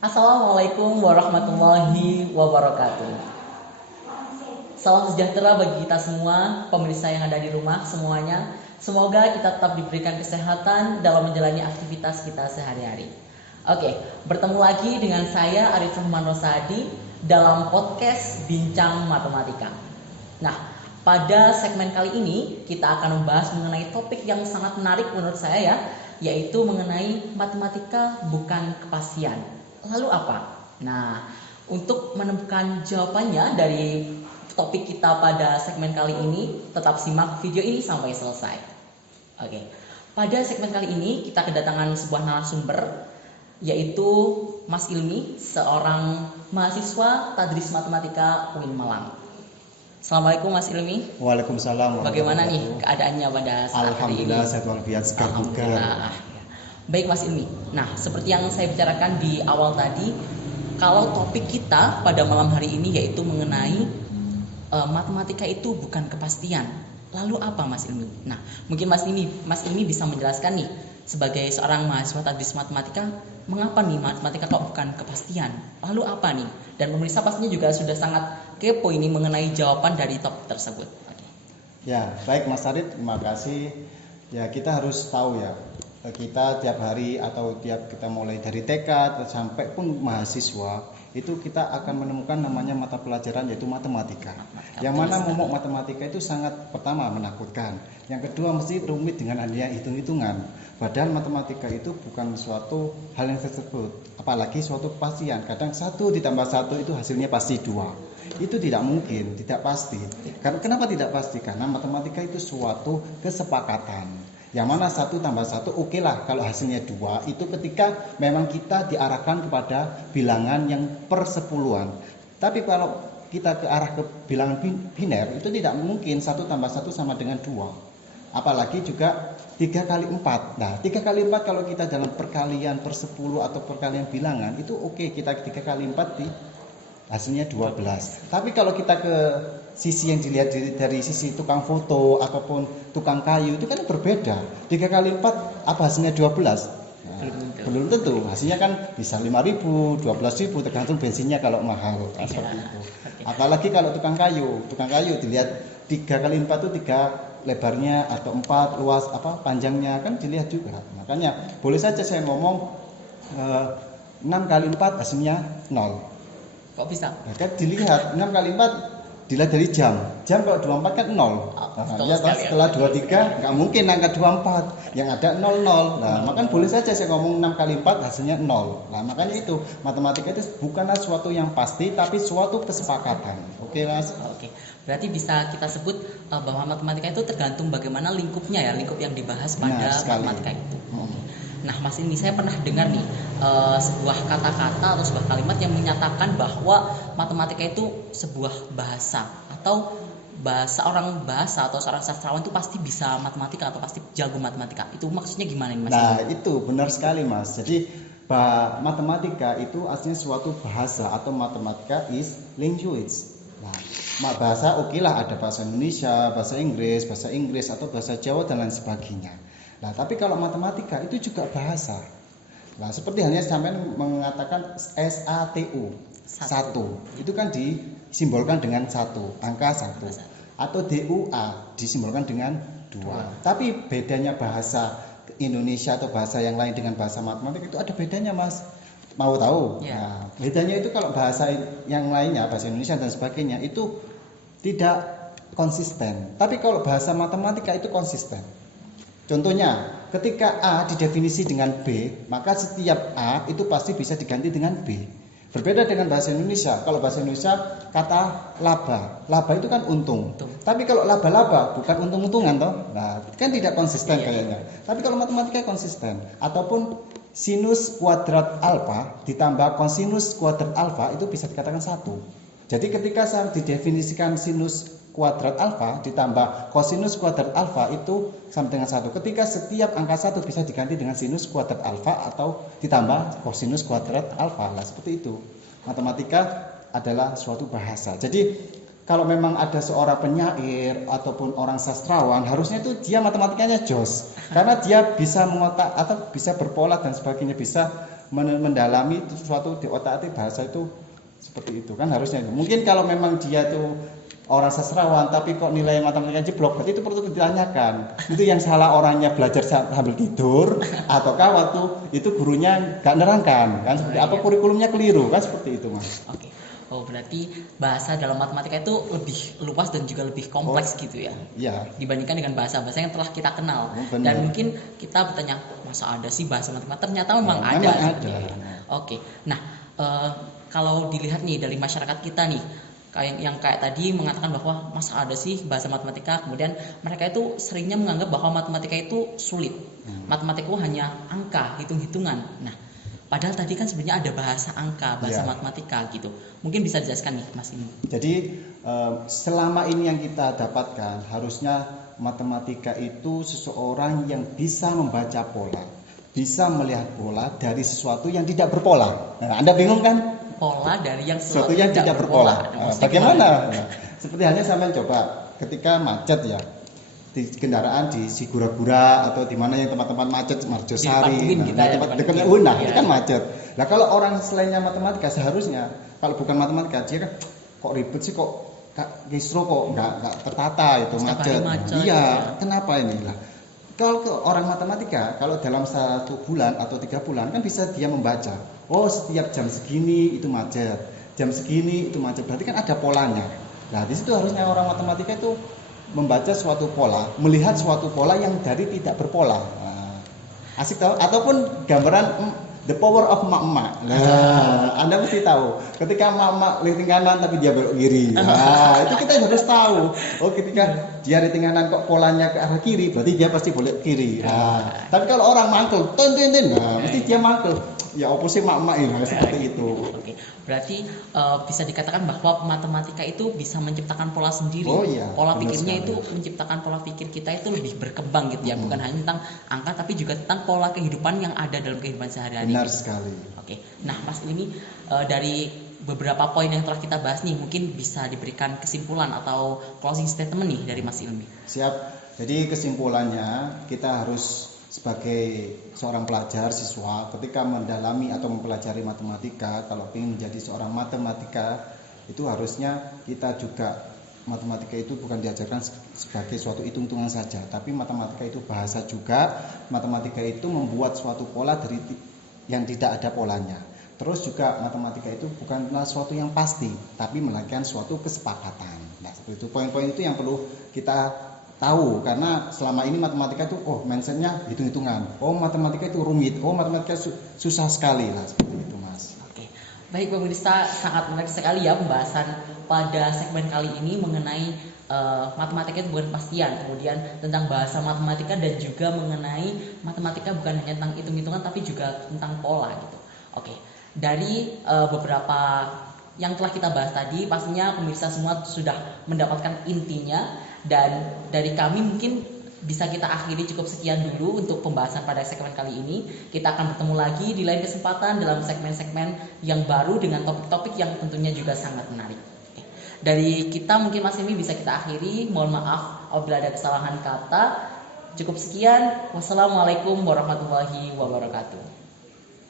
Assalamualaikum warahmatullahi wabarakatuh. Salam sejahtera bagi kita semua, pemirsa yang ada di rumah semuanya. Semoga kita tetap diberikan kesehatan dalam menjalani aktivitas kita sehari-hari. Oke, bertemu lagi dengan saya Arif Rahman Rosadi dalam podcast Bincang Matematika. Nah, pada segmen kali ini kita akan membahas mengenai topik yang sangat menarik menurut saya, yaitu mengenai matematika bukan kepastian. Lalu apa? Nah, untuk menemukan jawabannya dari topik kita pada segmen kali ini, tetap simak video ini sampai selesai. Oke, pada segmen kali ini kita kedatangan sebuah narasumber, yaitu Mas Ilmi, seorang mahasiswa Tadris Matematika UIN Malang. Assalamualaikum Mas Ilmi. Waalaikumsalam. Bagaimana nih keadaannya pada saat hari ini? Alhamdulillah sehat walafiat, segar bugar. Baik Mas Ilmi. Nah, seperti yang saya bicarakan di awal tadi, kalau topik kita pada malam hari ini yaitu mengenai matematika itu bukan kepastian. Lalu apa Mas Ilmi? Nah, mungkin Mas Ilmi bisa menjelaskan nih sebagai seorang mahasiswa Tadris Matematika, mengapa nih matematika kok bukan kepastian? Lalu apa nih? Dan pemirsa pastinya juga sudah sangat kepo ini mengenai jawaban dari topik tersebut. Ya, baik Mas Arif, terima kasih. Ya, kita harus tahu ya, kita tiap hari atau tiap kita mulai dari TK sampai pun mahasiswa itu kita akan menemukan namanya mata pelajaran yaitu matematika. Yang mana momok matematika itu sangat pertama menakutkan. Yang kedua mesti rumit dengan hanya hitung-hitungan. Padahal matematika itu bukan suatu hal yang tersebut, apalagi suatu kepastian. Kadang 1 ditambah 1 itu hasilnya pasti 2. Itu tidak mungkin, tidak pasti. Kenapa tidak pasti? Karena matematika itu suatu kesepakatan. Yang mana 1 tambah 1 oke lah kalau hasilnya 2. Itu ketika memang kita diarahkan kepada bilangan yang per sepuluhan. Tapi kalau kita ke arah ke bilangan biner, itu tidak mungkin 1 tambah 1 sama dengan 2. Apalagi juga 3 kali 4. Nah 3 kali 4 kalau kita dalam perkalian per 10 atau perkalian bilangan, itu oke, kita 3 kali 4 hasilnya 12. Tapi kalau kita ke sisi yang dilihat dari sisi tukang foto ataupun tukang kayu, itu kan berbeda. 3 kali 4 apa hasilnya 12? Nah, belum tentu. Hasilnya kan bisa 5.000, 12.000 tergantung bensinnya kalau mahal. Seperti itu. Apalagi kalau tukang kayu dilihat 3 kali 4 itu 3 lebarnya atau 4 luas panjangnya kan dilihat juga. Makanya boleh saja saya ngomong 6 kali 4 hasilnya 0. Kok bisa? Maka dilihat 6 kali 4 dilihat dari jam kalau 24 kan 0. Ya, setelah 23 nggak mungkin angka 24, yang ada 00. Nah makanya boleh saja saya ngomong 6 kali 4 hasilnya 0. Nah makanya itu matematika itu bukanlah suatu yang pasti, tapi suatu kesepakatan. Oke Mas? Oke, berarti bisa kita sebut bahwa matematika itu tergantung bagaimana lingkupnya ya, lingkup yang dibahas pada matematika itu. Nah Mas, ini saya pernah dengar nih sebuah kata-kata atau sebuah kalimat yang menyatakan bahwa matematika itu sebuah bahasa, atau seorang bahasa atau seorang sastrawan itu pasti bisa matematika atau pasti jago matematika. Itu maksudnya gimana nih Mas? Nah itu benar sekali Mas. Jadi matematika itu aslinya suatu bahasa, atau matematika is language. Nah bahasa oke lah, ada bahasa Indonesia, bahasa Inggris atau bahasa Jawa dan lain sebagainya. Nah, tapi kalau matematika itu juga bahasa. Nah, seperti halnya sampai mengatakan SATU, 1. Itu kan disimbolkan dengan 1, angka 1. Atau DUA disimbolkan dengan 2. Tapi bedanya bahasa Indonesia atau bahasa yang lain dengan bahasa matematika itu ada bedanya, Mas. Mau tahu? Yeah. Nah, bedanya itu kalau bahasa yang lainnya, bahasa Indonesia dan sebagainya itu tidak konsisten. Tapi kalau bahasa matematika itu konsisten. Contohnya, ketika A didefinisi dengan B, maka setiap A itu pasti bisa diganti dengan B. Berbeda dengan bahasa Indonesia. Kalau bahasa Indonesia kata laba. Laba itu kan untung. Tapi kalau laba-laba bukan untung-untungan toh. Nah, kan tidak konsisten kayaknya. Tapi kalau matematika konsisten. Ataupun sinus kuadrat alfa ditambah kosinus kuadrat alfa itu bisa dikatakan 1. Jadi ketika saya didefinisikan sinus kuadrat alfa ditambah kosinus kuadrat alfa itu sama dengan 1. Ketika setiap angka 1 bisa diganti dengan sinus kuadrat alfa atau ditambah kosinus kuadrat alfa. Nah, seperti itu. Matematika adalah suatu bahasa. Jadi kalau memang ada seorang penyair ataupun orang sastrawan, harusnya itu dia matematikanya jos. Karena dia bisa mengotak atau bisa berpola dan sebagainya, bisa mendalami sesuatu di otak-atik bahasa itu seperti itu kan harusnya. Mungkin kalau memang dia tuh orang sastrawan tapi kok nilai matematika jeblok, berarti itu perlu ditanyakan. Itu yang salah orangnya belajar sambil tidur ataukah waktu itu gurunya gak nerangkan kan seperti apa, kurikulumnya keliru kan seperti itu Mas. Oke. Oh, berarti bahasa dalam matematika itu lebih luas dan juga lebih kompleks gitu ya. Iya. Dibandingkan dengan bahasa-bahasa yang telah kita kenal. Benar. Dan mungkin kita bertanya, masa ada sih bahasa matematika? Ternyata memang ada. Memang seperti ada. itu. Oke. Nah, kalau dilihat nih dari masyarakat kita nih, yang kayak tadi mengatakan bahwa masa ada sih bahasa matematika, kemudian mereka itu seringnya menganggap bahwa matematika itu sulit. Matematika itu hanya angka, hitung-hitungan. Nah, padahal tadi kan sebenarnya ada bahasa angka, bahasa matematika gitu. Mungkin bisa dijelaskan nih Mas ini. Jadi selama ini yang kita dapatkan harusnya matematika itu seseorang yang bisa membaca pola, bisa melihat pola dari sesuatu yang tidak berpola. Nah, Anda bingung kan? Pola dari yang Sesuatu yang tidak berpola. Bagaimana? Seperti halnya sampai coba ketika macet ya, di kendaraan di Sigura-gura atau di mana yang tempat-tempat macet Marjosari, tempat dekat Una itu kan macet. Nah kalau orang selainnya matematika seharusnya kalau bukan matematika dia kan kok ribet sih, kok kisro kok nggak tertata itu macet. Iya, kenapa ini lah? Kalau orang matematika, kalau dalam 1 bulan atau 3 bulan kan bisa dia membaca. Oh setiap jam segini itu macet, jam segini itu macet. Berarti kan ada polanya. Nah di situ harusnya orang matematika itu membaca suatu pola, melihat suatu pola yang dari tidak berpola. Nah, asik tahu? Ataupun gambaran the power of emak-emak. Nah, Anda mesti tahu. Ketika emak-emak liting kanan tapi dia belok kiri. Nah, itu kita harus tahu. Oh, ketika dia liting kanan kok polanya ke arah kiri, berarti dia pasti boleh kiri. Nah, tapi kalau orang mangkel, nah, mesti dia mangkel. Ya opo sih emak-emak ini seperti itu. Oke. Berarti bisa dikatakan bahwa matematika itu bisa menciptakan pola sendiri. Oh, iya, pola pikirnya itu menciptakan pola pikir kita itu lebih berkembang gitu ya. Bukan hanya tentang angka tapi juga tentang pola kehidupan yang ada dalam kehidupan sehari-hari. Benar sekali. Oke. Nah, Mas ini dari beberapa poin yang telah kita bahas nih, mungkin bisa diberikan kesimpulan atau closing statement nih dari Mas Ilmi. Siap. Jadi kesimpulannya kita harus sebagai seorang pelajar, siswa, ketika mendalami atau mempelajari matematika, kalau ingin menjadi seorang matematika, itu harusnya kita juga matematika itu bukan diajarkan sebagai suatu hitung-hitungan saja, tapi matematika itu bahasa juga. Matematika itu membuat suatu pola dari yang tidak ada polanya. Terus juga matematika itu bukanlah suatu yang pasti, tapi melakukan suatu kesepakatan. Nah, seperti itu poin-poin itu yang perlu kita tahu, karena selama ini matematika itu mindsetnya hitung-hitungan. Oh matematika itu rumit, oh matematika susah sekali lah, seperti itu Mas. Oke, baik pemirsa, sangat menarik sekali ya pembahasan pada segmen kali ini mengenai matematika itu bukan kepastian, kemudian tentang bahasa matematika dan juga mengenai matematika bukan hanya tentang hitung-hitungan tapi juga tentang pola gitu. Oke, dari beberapa yang telah kita bahas tadi, pastinya pemirsa semua sudah mendapatkan intinya. Dan dari kami mungkin bisa kita akhiri cukup sekian dulu untuk pembahasan pada segmen kali ini. Kita akan bertemu lagi di lain kesempatan dalam segmen-segmen yang baru dengan topik-topik yang tentunya juga sangat menarik. Oke. Dari kita mungkin Mas Imi bisa kita akhiri. Mohon maaf apabila ada kesalahan kata. Cukup sekian. Wassalamualaikum warahmatullahi wabarakatuh.